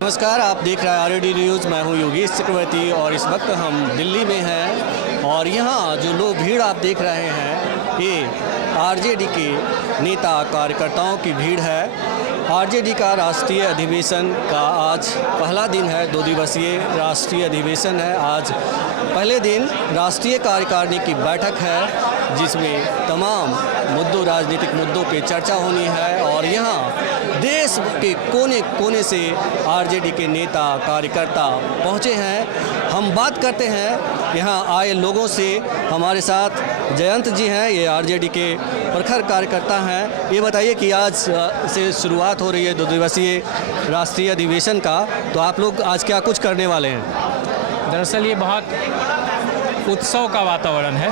नमस्कार, आप देख रहे हैं आरडी न्यूज़। मैं हूं योगेश चक्रवर्ती और इस वक्त हम दिल्ली में हैं और यहाँ जो लोग भीड़ आप देख रहे हैं ये आरजेडी के नेता कार्यकर्ताओं की भीड़ है। आरजेडी का राष्ट्रीय अधिवेशन का आज पहला दिन है। 2 दिवसीय राष्ट्रीय अधिवेशन है। आज पहले दिन राष्ट्रीय कार्यकारिणी की बैठक है जिसमें तमाम राजनीतिक मुद्दों पे चर्चा होनी है और यहाँ देश के कोने कोने से आरजेडी के नेता कार्यकर्ता पहुँचे हैं। हम बात करते हैं यहाँ आए लोगों से। हमारे साथ जयंत जी हैं, ये आरजेडी के प्रखर कार्यकर्ता हैं। ये बताइए कि आज से शुरुआत हो रही है 2 दिवसीय राष्ट्रीय अधिवेशन का, तो आप लोग आज क्या कुछ करने वाले हैं? दरअसल ये बहुत उत्सव का वातावरण है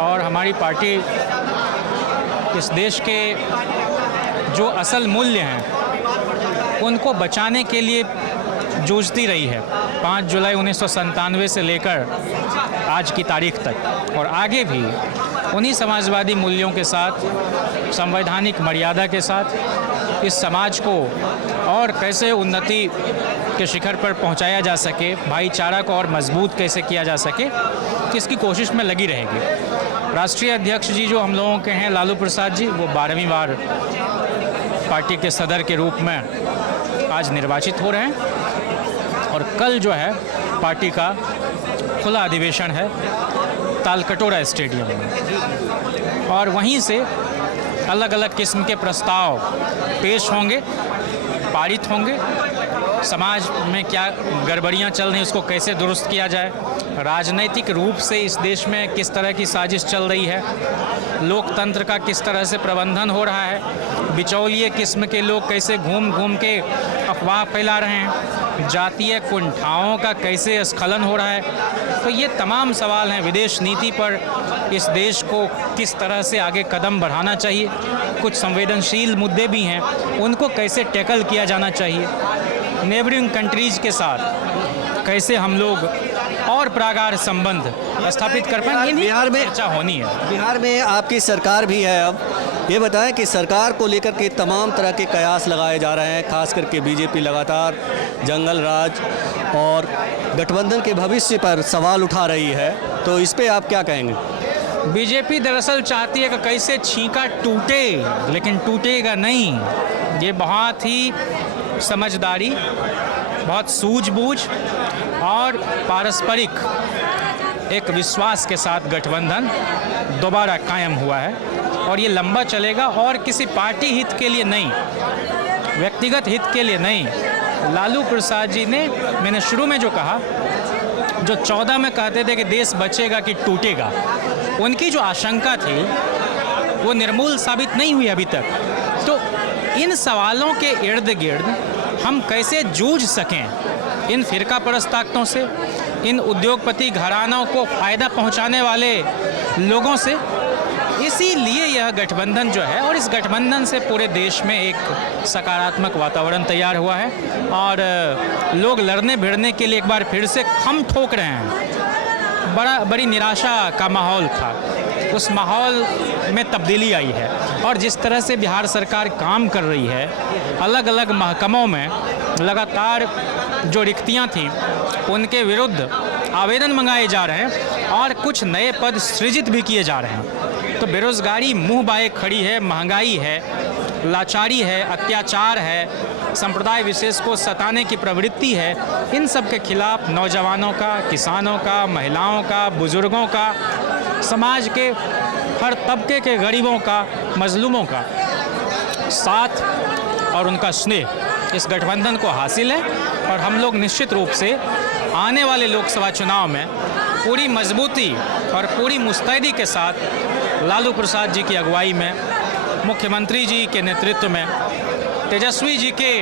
और हमारी पार्टी इस देश के जो असल मूल्य हैं उनको बचाने के लिए जूझती रही है। 5 जुलाई 1997 से लेकर आज की तारीख तक और आगे भी उन्हीं समाजवादी मूल्यों के साथ, संवैधानिक मर्यादा के साथ इस समाज को और कैसे उन्नति के शिखर पर पहुंचाया जा सके, भाईचारा को और मजबूत कैसे किया जा सके, इसकी कोशिश में लगी रहेगी। राष्ट्रीय अध्यक्ष जी जो हम लोगों के हैं लालू प्रसाद जी, वो 12वीं बार पार्टी के सदर के रूप में आज निर्वाचित हो रहे हैं और कल जो है पार्टी का खुला अधिवेशन है तालकटोरा स्टेडियम में और वहीं से अलग अलग किस्म के प्रस्ताव पेश होंगे, पारित होंगे। समाज में क्या गड़बड़ियाँ चल रही हैं उसको कैसे दुरुस्त किया जाए, राजनीतिक रूप से इस देश में किस तरह की साजिश चल रही है, लोकतंत्र का किस तरह से प्रबंधन हो रहा है, बिचौलिए किस्म के लोग कैसे घूम घूम के अफवाह फैला रहे हैं, जातीय कुंठाओं का कैसे स्खलन हो रहा है। तो ये तमाम सवाल हैं। विदेश नीति पर इस देश को किस तरह से आगे कदम बढ़ाना चाहिए, कुछ संवेदनशील मुद्दे भी हैं, उनको कैसे टैकल किया जाना चाहिए, नेबरिंग कंट्रीज़ के साथ कैसे हम लोग और प्रागार संबंध स्थापित कर पाएंगे। बिहार में चर्चा होनी है। बिहार में आपकी सरकार भी है। अब ये बताएं कि सरकार को लेकर के तमाम तरह के कयास लगाए जा रहे हैं, खास करके बीजेपी लगातार जंगल राज और गठबंधन के भविष्य पर सवाल उठा रही है, तो इस पे आप क्या कहेंगे? बीजेपी दरअसल चाहती है कि कैसे छींका टूटे, लेकिन टूटेगा नहीं। ये बहुत ही समझदारी, बहुत सूझबूझ और पारस्परिक एक विश्वास के साथ गठबंधन दोबारा कायम हुआ है और ये लंबा चलेगा और किसी पार्टी हित के लिए नहीं, व्यक्तिगत हित के लिए नहीं। लालू प्रसाद जी ने, मैंने शुरू में जो कहा, जो 14 में कहते थे कि देश बचेगा कि टूटेगा, उनकी जो आशंका थी वो निर्मूल साबित नहीं हुई अभी तक। तो इन सवालों के इर्द गिर्द हम कैसे जूझ सकें इन फिरका परस्त ताकतों से, इन उद्योगपति घरानों को फ़ायदा पहुंचाने वाले लोगों से, इसीलिए यह गठबंधन जो है और इस गठबंधन से पूरे देश में एक सकारात्मक वातावरण तैयार हुआ है और लोग लड़ने भिड़ने के लिए एक बार फिर से खम ठोक रहे हैं। बड़ी निराशा का माहौल था, उस माहौल में तब्दीली आई है और जिस तरह से बिहार सरकार काम कर रही है, अलग अलग महकमों में लगातार जो रिक्तियां थीं उनके विरुद्ध आवेदन मंगाए जा रहे हैं और कुछ नए पद सृजित भी किए जा रहे हैं। तो बेरोज़गारी मुँह बाए खड़ी है, महंगाई है, लाचारी है, अत्याचार है, संप्रदाय विशेष को सताने की प्रवृत्ति है। इन सब के खिलाफ नौजवानों का, किसानों का, महिलाओं का, बुजुर्गों का, समाज के हर तबके के गरीबों का, मजलूमों का साथ और उनका स्नेह इस गठबंधन को हासिल है और हम लोग निश्चित रूप से आने वाले लोकसभा चुनाव में पूरी मजबूती और पूरी मुस्तैदी के साथ लालू प्रसाद जी की अगुवाई में, मुख्यमंत्री जी के नेतृत्व में, तेजस्वी जी के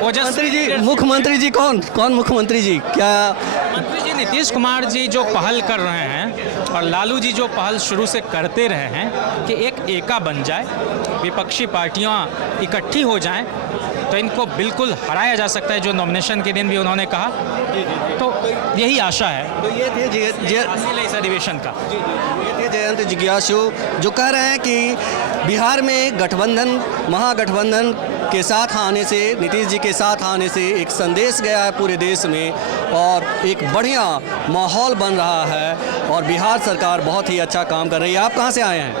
मुख्यमंत्री जी कौन मुख्यमंत्री जी? क्या मुख्यमंत्री जी नीतीश कुमार जी जो पहल कर रहे हैं और लालू जी जो पहल शुरू से करते रहे हैं कि एक एका बन जाए, विपक्षी पार्टियां इकट्ठी हो जाएं, तो इनको बिल्कुल हराया जा सकता है, जो नॉमिनेशन के दिन भी उन्होंने कहा। तो यही आशा है। तो ये थे इस अधिवेशन का ये थे जयंत जिज्ञासु जो कह रहे हैं कि बिहार में गठबंधन, महागठबंधन के साथ आने से, नीतीश जी के साथ आने से एक संदेश गया है पूरे देश में और एक बढ़िया माहौल बन रहा है और बिहार सरकार बहुत ही अच्छा काम कर रही है। आप कहाँ से आए हैं?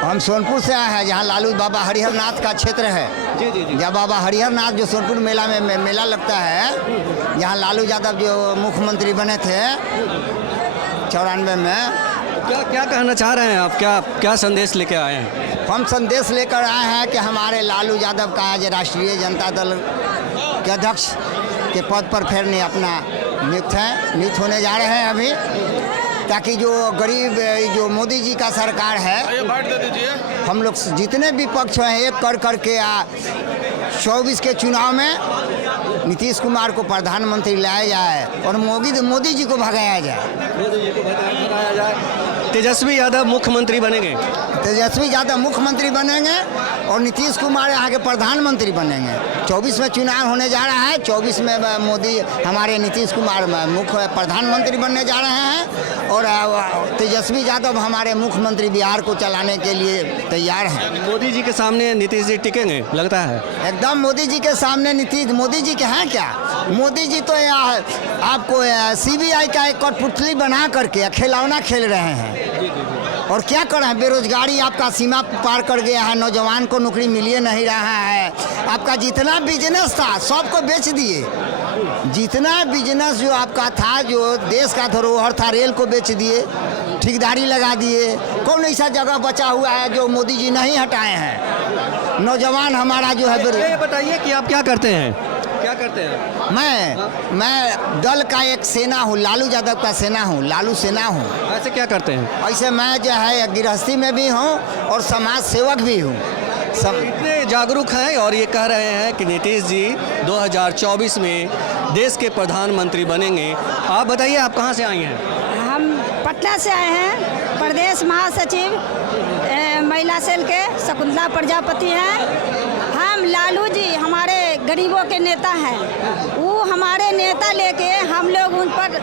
हम सोनपुर से आए हैं, जहाँ लालू बाबा हरिहर नाथ का क्षेत्र है। जी जी जी। जब बाबा हरिहर नाथ जो सोनपुर मेला में मेला लगता है, यहाँ लालू यादव जो मुख्यमंत्री बने थे 94 में। क्या क्या कहना चाह रहे हैं आप? क्या संदेश लेके आए हैं? हम संदेश लेकर आए हैं कि हमारे लालू यादव का आज राष्ट्रीय जनता दल के अध्यक्ष के पद पर फिर नहीं अपना नियुक्त होने जा रहे हैं अभी, ताकि जो गरीब जो मोदी जी का सरकार है, हम लोग जितने भी पक्ष हैं एक कर के 24 के चुनाव में नीतीश कुमार को प्रधानमंत्री लाया जाए और मोदी जी को भगाया जाए। तेजस्वी यादव मुख्यमंत्री बनेंगे। तेजस्वी यादव मुख्यमंत्री बनेंगे और नीतीश कुमार यहाँ के प्रधानमंत्री बनेंगे। 24 में चुनाव होने जा रहा है, 24 में मोदी हमारे नीतीश कुमार मुख्य प्रधानमंत्री बनने जा रहे हैं और तेजस्वी यादव हमारे मुख्यमंत्री बिहार को चलाने के लिए तैयार हैं। मोदी जी के सामने नीतीश जी टिकेंगे लगता है? एकदम मोदी जी के सामने नीतीश, मोदी जी के हैं क्या? मोदी जी तो आपको CBI का एक कठपुतली बना करके खिलौना खेल रहे हैं और क्या कर रहे हैं? बेरोजगारी आपका सीमा पार कर गया है, नौजवान को नौकरी मिल नहीं रहा है। आपका जितना बिजनेस था सबको बेच दिए। जितना बिजनेस जो आपका था, जो देश का धरोहर था, रेल को बेच दिए, ठेकेदारी लगा दिए। कौन ऐसा जगह बचा हुआ है जो मोदी जी नहीं हटाए हैं? नौजवान हमारा जो है। ये बताइए कि आप क्या करते हैं? क्या करते हैं? मैं दल का एक सेना हूँ, लालू यादव का सेना हूँ, लालू सेना हूँ। ऐसे क्या करते हैं? ऐसे मैं जो है गृहस्थी में भी हूँ और समाज सेवक भी हूँ। सब इतने जागरूक हैं और ये कह रहे हैं कि नीतीश जी 2024 में देश के प्रधानमंत्री बनेंगे। आप बताइए, आप कहाँ से आई हैं? हम पटना से आए हैं, प्रदेश महासचिव महिला सेल के शकुंतला प्रजापति हैं। हम लालू जी हमारे गरीबों के नेता हैं, वो हमारे नेता लेके हम लोग उन पर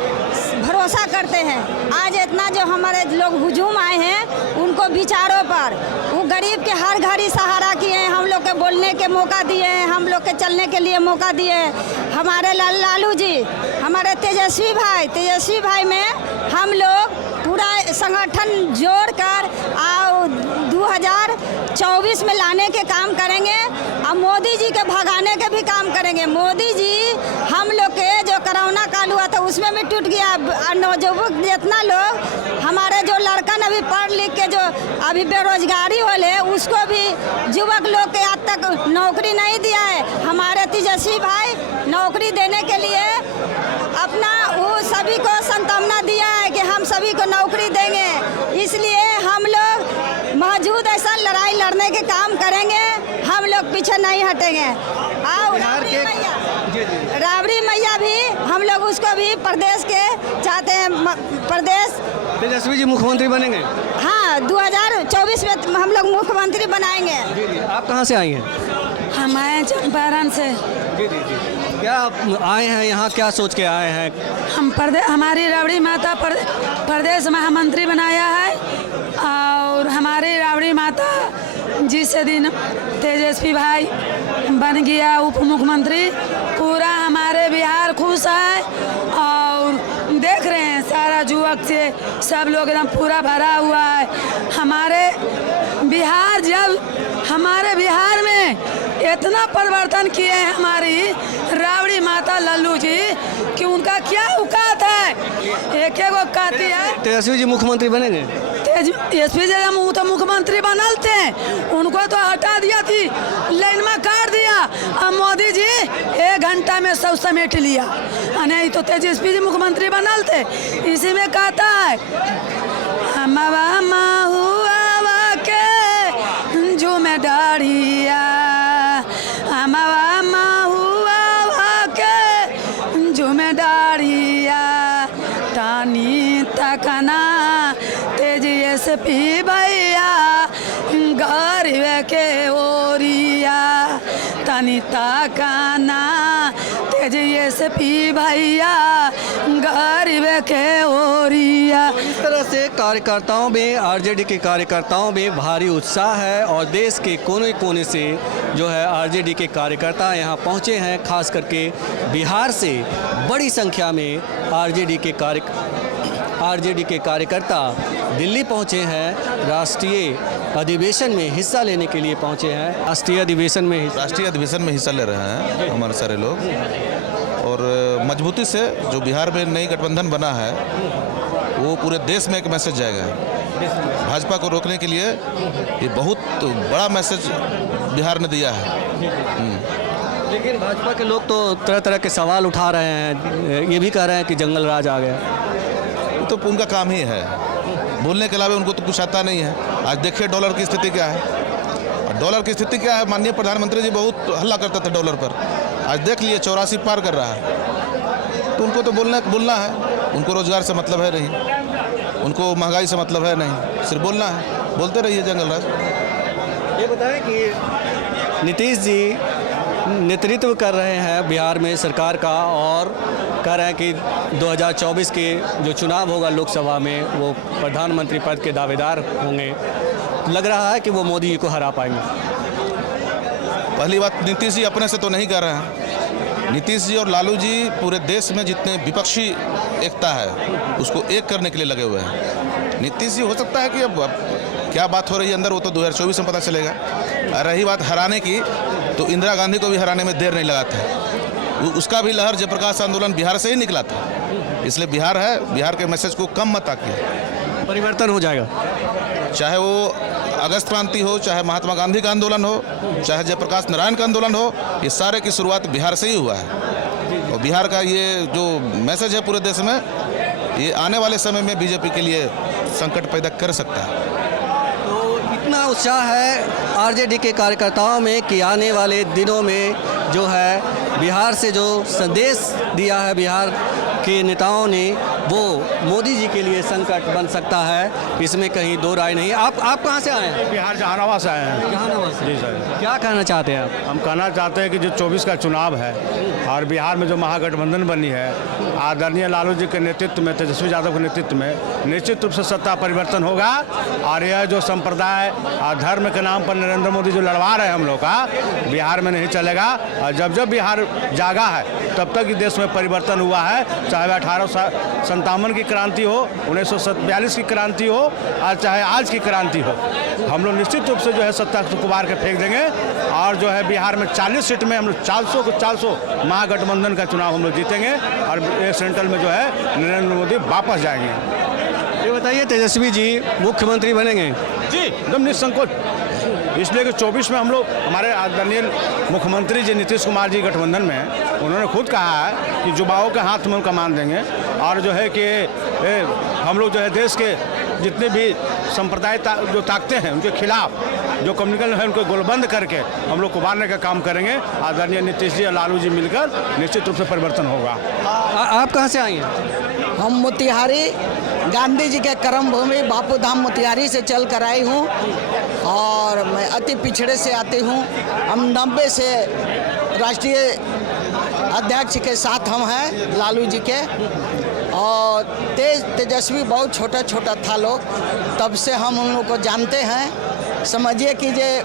भरोसा करते हैं। आज इतना जो हमारे लोग हुजूम आए हैं उनको विचारों पर, वो गरीब के हर घड़ी सहारा किए हैं, हम लोग के बोलने के मौका दिए हैं, हम लोग के चलने के लिए मौका दिए हैं। हमारे लालू जी, हमारे तेजस्वी भाई में हम लोग पूरा संगठन जोड़कर 2024 में लाने के काम करेंगे और मोदी जी के भगाने के भी काम करेंगे। मोदी जी हम लोग के जो कोरोना काल हुआ था उसमें भी टूट गया। नौजवान जितना लोग हमारे जो लड़कन अभी पढ़ लिख के जो अभी बेरोजगारी वाले, उसको भी युवक लोग के आज तक नौकरी नहीं दिया है। हमारे तेजस्वी भाई नौकरी देने के लिए अपना वो सभी को संतावना दिया है कि हम सभी को नौकरी देंगे। इसलिए हम लोग मौजूद ऐसा लड़ाई लड़ने के काम करेंगे, हम लोग पीछे नहीं हटेंगे। और राबड़ी मैया भी हम लोग उसको भी प्रदेश के चाहते हैं, प्रदेश तेजस्वी जी मुख्यमंत्री बनेंगे। हाँ, 2024 में हम लोग मुख्यमंत्री बनाएंगे। आप कहाँ से आई हैं? हम आए चंपारण से। क्या आए हैं यहाँ, क्या सोच के आए हैं? हम हमारी राबड़ी माता प्रदेश महामंत्री बनाया है और हमारी राबड़ी माता जिस दिन तेजस्वी भाई बन गया उप मुख्यमंत्री, पूरा हमारे बिहार खुश है। और देख रहे हैं सारा युवक से सब लोग एकदम पूरा भरा हुआ है। हमारे बिहार में इतना परिवर्तन किए हैं हमारी राबड़ी माता लल्लू जी कि उनका क्या औकात है। एक कहती है तेजस्वी जी मुख्यमंत्री बनेंगे। तेजस्वी जी हम तो मुख्यमंत्री बनल थे, उनको तो हटा दिया थी, लाइन में काट दिया। अब मोदी जी 1 घंटा में सब समेट लिया। नहीं तो तेजस्वी जी मुख्यमंत्री बनल थे। इसी में कहता है हुआ के जो में डरिया, हुआ के जो में डरिया, तानी तकना तेजस्वी भैया गरीब के ओरिया, तनी तकना तेजस्वी भैया गरीब के ओरिया। इस तरह से कार्यकर्ताओं में, आरजेडी के कार्यकर्ताओं में भारी उत्साह है और देश के कोने कोने से जो है आरजेडी के कार्यकर्ता यहाँ पहुँचे हैं। खास करके बिहार से बड़ी संख्या में आरजेडी के कार्यकर्ता दिल्ली पहुँचे हैं। राष्ट्रीय अधिवेशन में हिस्सा लेने के लिए पहुँचे हैं। राष्ट्रीय अधिवेशन में हिस्सा ले रहे हैं हमारे सारे लोग, और मजबूती से जो बिहार में नई गठबंधन बना है वो पूरे देश में एक मैसेज जाएगा। भाजपा को रोकने के लिए ये बहुत बड़ा मैसेज बिहार ने दिया है। लेकिन भाजपा के लोग तो तरह तरह के सवाल उठा रहे हैं, ये भी कह रहे हैं कि जंगल राज आ गया। तो उनका काम ही है, बोलने के अलावा उनको तो कुछ आता नहीं है। आज देखिए डॉलर की स्थिति क्या है, और डॉलर की स्थिति क्या है, माननीय प्रधानमंत्री जी बहुत हल्ला करते थे डॉलर पर, आज देख लिए 84 पार कर रहा है। तो उनको तो बोलना है, उनको रोजगार से मतलब है नहीं, उनको महंगाई से मतलब है नहीं, सिर्फ बोलना है, बोलते रहिए जंगल राज। ये बताएं कि नीतीश जी नेतृत्व कर रहे हैं बिहार में सरकार का, और कह रहे हैं कि 2024 के जो चुनाव होगा लोकसभा में वो प्रधानमंत्री पद के दावेदार होंगे। लग रहा है कि वो मोदी जी को हरा पाएंगे। पहली बात, नीतीश जी अपने से तो नहीं कर रहे हैं। नीतीश जी और लालू जी पूरे देश में जितने विपक्षी एकता है उसको एक करने के लिए लगे हुए हैं। नीतीश जी हो सकता है कि अब क्या बात हो रही है अंदर वो तो 2024 में पता चलेगा। रही बात हराने की, तो इंदिरा गांधी को भी हराने में देर नहीं लगा था। उसका भी लहर जयप्रकाश आंदोलन बिहार से ही निकला था। इसलिए बिहार है, बिहार के मैसेज को कम मत आकिए। परिवर्तन हो जाएगा, चाहे वो अगस्त क्रांति हो, चाहे महात्मा गांधी का आंदोलन हो, चाहे जयप्रकाश नारायण का आंदोलन हो, ये सारे की शुरुआत बिहार से ही हुआ है। और बिहार का ये जो मैसेज है पूरे देश में, ये आने वाले समय में बीजेपी के लिए संकट पैदा कर सकता है। तो इतना उत्साह है आरजेडी के कार्यकर्ताओं में कि आने वाले दिनों में जो है बिहार से जो संदेश दिया है बिहार के नेताओं ने, वो मोदी जी के लिए संकट बन सकता है, इसमें कहीं दो राय नहीं। आप कहाँ से आए हैं? बिहार जहानाबाद से आए हैं। जहानाबाद से? जी सर। क्या कहना चाहते हैं आप? हम कहना चाहते हैं कि जो 24 का चुनाव है और बिहार में जो महागठबंधन बनी है, आदरणीय लालू जी के नेतृत्व में, तेजस्वी यादव के नेतृत्व में निश्चित रूप से सत्ता परिवर्तन होगा। और यह जो संप्रदाय और धर्म के नाम पर नरेंद्र मोदी जो लड़वा रहे हैं हम लोग का, बिहार में नहीं चलेगा। और जब बिहार जागा है तब तक इस देश में परिवर्तन हुआ है, चाहे 1857 की क्रांति हो, 1942 की क्रांति हो, और चाहे आज की क्रांति हो। हम लोग निश्चित रूप से जो है सत्ता को कुबार के फेंक देंगे, और जो है बिहार में 40 सीट में हम लोग 400 महागठबंधन का चुनाव हम लोग जीतेंगे, और सेंट्रल में जो है नरेंद्र मोदी वापस जाएंगे। ये बताइए, तेजस्वी जी मुख्यमंत्री बनेंगे? जी, एकदम निसंकोच। इसलिए कि 24 में हम लोग, हमारे आदरणीय मुख्यमंत्री जी नीतीश कुमार जी गठबंधन में, उन्होंने खुद कहा है कि युवाओं के हाथ में कमान देंगे, और जो है कि हम लोग जो है देश के जितने भी संप्रदाय जो ताकते हैं उनके खिलाफ जो कम्युनिकल है उनको गोलबंद करके हम लोग उबारने का काम करेंगे। आदरणीय नीतीश जी और लालू जी मिलकर निश्चित रूप से परिवर्तन होगा। आप कहाँ से आई हैं? हम मोतिहारी, गांधी जी के कर्म भूमि बापू धाम मोतिहारी से चल कर आई हूँ, और मैं अति पिछड़े से आती हूँ। हम 90 से राष्ट्रीय अध्यक्ष के साथ हम हैं लालू जी के, और तेजस्वी बहुत छोटा छोटा था लोग, तब से हम उन लोग को जानते हैं। समझिए कि ये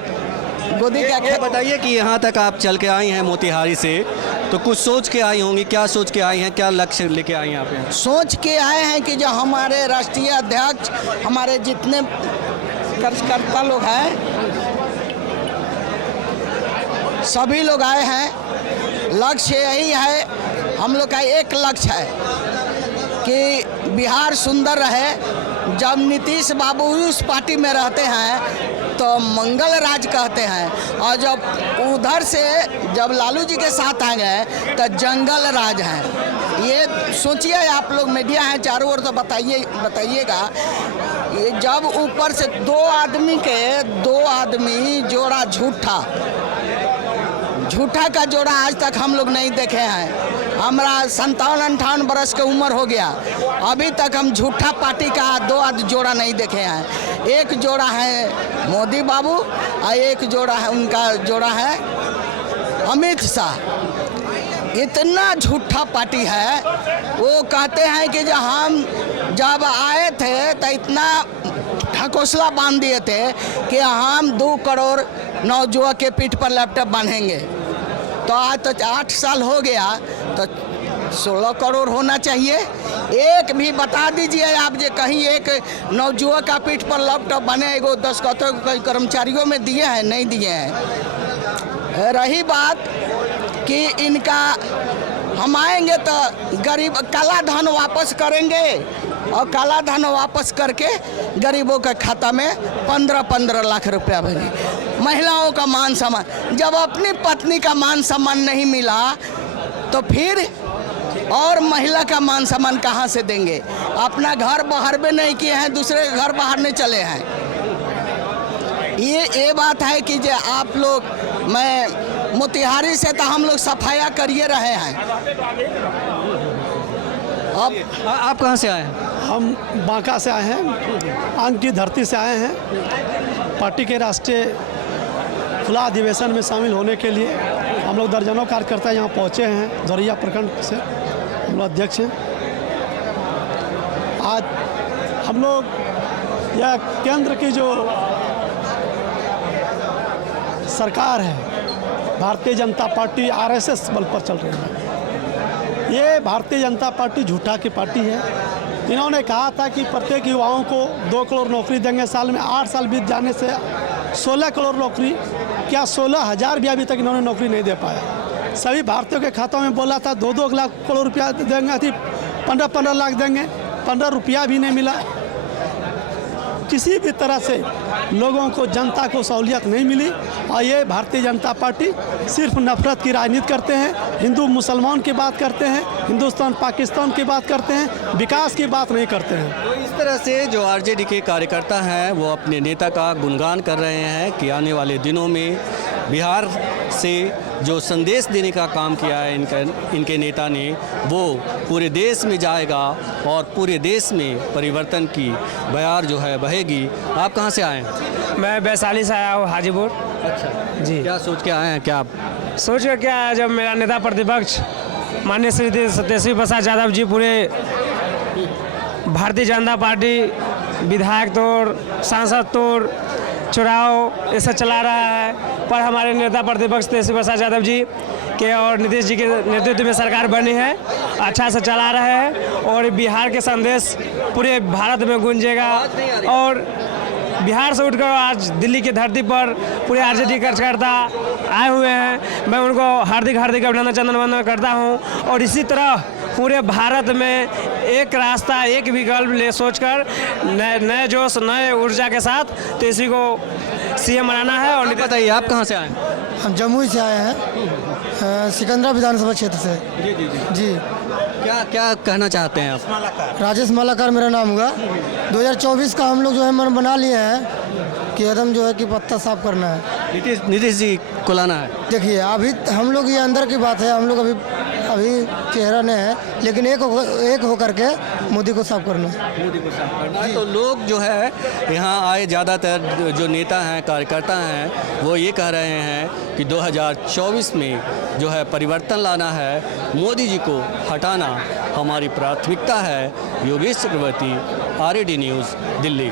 गोदी का ये बताइए कि यहाँ तक आप चल के आई हैं मोतिहारी से, तो कुछ सोच के आई होंगी। क्या सोच के आई हैं, क्या लक्ष्य लेके आई हैं आप यहाँ? सोच के आए हैं कि जो हमारे राष्ट्रीय अध्यक्ष, हमारे जितने कार्यकर्ता लोग हैं, सभी लोग आए हैं। लक्ष्य यही है, हम लोग का एक लक्ष्य है कि बिहार सुंदर रहे। जब नीतीश बाबू उस पार्टी में रहते हैं तो मंगल राज कहते हैं, और जब उधर से जब लालू जी के साथ आ गए तो जंगल राज है। ये सोचिए, आप लोग मीडिया हैं चारों ओर, तो बताइएगा। ये जब ऊपर से दो आदमी जोड़ा झूठा का जोड़ा आज तक हम लोग नहीं देखे हैं। हमारा 57-58 बरस की उम्र हो गया, अभी तक हम झूठा पार्टी का दो जोड़ा नहीं देखे हैं। एक जोड़ा है मोदी बाबू और एक जोड़ा है, उनका जोड़ा है अमित शाह इतना झूठा पार्टी है। वो कहते हैं कि जब आए थे तो इतना ढकोसला बांध दिए थे कि हम 2 करोड़ नौजुआ के पीठ पर लैपटॉप बांधेंगे। तो आज तो 8 साल हो गया, तो 16 करोड़ होना चाहिए। एक भी बता दीजिए आप जो कहीं एक नौजुआ का पीठ पर लैपटॉप बने, एगो 10 कहीं कर्मचारियों में दिए हैं, नहीं दिए हैं। रही बात कि इनका हम आएंगे तो गरीब काला धन वापस करेंगे, और काला धन वापस करके गरीबों के खाता में 15-15 लाख रुपया भेजेंगे। महिलाओं का मान सम्मान, जब अपनी पत्नी का मान सम्मान नहीं मिला तो फिर और महिला का मान सम्मान कहाँ से देंगे? अपना घर बाहर भी नहीं किए हैं, दूसरे के घर बाहर नहीं चले हैं। ये बात है कि जो आप लोग, मैं मोतिहारी से तो हम लोग सफाया करिए रहे हैं। अब आप कहाँ से आए हैं? हम बांका से आए हैं, अंक की धरती से आए हैं। पार्टी के राष्ट्रीय खुला अधिवेशन में शामिल होने के लिए हम लोग दर्जनों कार्यकर्ता यहाँ पहुँचे हैं। झोरिया प्रखंड से हम लोग अध्यक्ष हैं। आज हम लोग यह केंद्र की जो सरकार है, भारतीय जनता पार्टी आरएसएस बल पर चल रही है। ये भारतीय जनता पार्टी झूठा की पार्टी है। इन्होंने कहा था कि प्रत्येक युवाओं को 2 करोड़ नौकरी देंगे। साल में 8 साल बीत जाने से 16 करोड़ नौकरी, क्या 16,000 भी अभी तक इन्होंने नौकरी नहीं दे पाया। सभी भारतीयों के खातों में बोला था 2-2 लाख करोड़ रुपया देंगे, थी 15-15 लाख देंगे, 15 रुपया भी नहीं मिला। किसी भी तरह से लोगों को, जनता को सहूलियत नहीं मिली। और ये भारतीय जनता पार्टी सिर्फ नफरत की राजनीति करते हैं, हिंदू मुसलमान की बात करते हैं, हिंदुस्तान पाकिस्तान की बात करते हैं, विकास की बात नहीं करते हैं। तो इस तरह से जो आरजेडी के कार्यकर्ता हैं वो अपने नेता का गुणगान कर रहे हैं कि आने वाले दिनों में बिहार से जो संदेश देने का काम किया है इनके नेता ने, वो पूरे देश में जाएगा और पूरे देश में परिवर्तन की बयार जो है बहेगी। आप कहाँ से आए हैं? मैं वैशाली से आया हूँ, हाजीपुर। अच्छा जी। क्या सोच के आए हैं? क्या सोच कर क्या है, जब मेरा नेता प्रतिपक्ष माननीय श्री तेजस्वी प्रसाद यादव जी पूरे भारतीय जनता पार्टी विधायक तौर, सांसद तौर चुनाव ऐसा चला रहा है, पर हमारे नेता प्रतिपक्ष तेजस्वी प्रसाद यादव जी के और नीतीश जी के नेतृत्व में सरकार बनी है, अच्छा से चला रहे हैं और बिहार के संदेश पूरे भारत में गूंजेगा। और बिहार से उठकर आज दिल्ली की धरती पर पूरे आरजेडी कार्यकर्ता आए हुए हैं। मैं उनको हार्दिक अभिनंदन चंदन वंदन करता हूं। और इसी तरह पूरे भारत में एक रास्ता, एक विकल्प ले सोचकर नए जोश, नए ऊर्जा के साथ तेजस्वी को सीएम बनाना है। और बताइए आप कहाँ से आए हैं? हम जमुई से आए हैं, सिकंदरा विधानसभा क्षेत्र से। जी जी जी जी। क्या कहना चाहते हैं आप? राजेश मालाकार मेरा नाम हुआ। 2024 का हम लोग जो है मन बना लिए हैं कि एकदम जो है कि पत्ता साफ करना है, नीतीश जी को लाना है। देखिए अभी हम लोग, ये अंदर की बात है, हम लोग अभी चेहरा नहीं है, लेकिन एक हो करके मोदी को साफ करना है। मोदी को साफ करना है। तो लोग जो है यहाँ आए, ज़्यादातर जो नेता हैं, कार्यकर्ता हैं, वो ये कह रहे हैं कि 2024 में जो है परिवर्तन लाना है, मोदी जी को हटाना हमारी प्राथमिकता है। योगेश चक्रवर्ती, RAD न्यूज़, दिल्ली।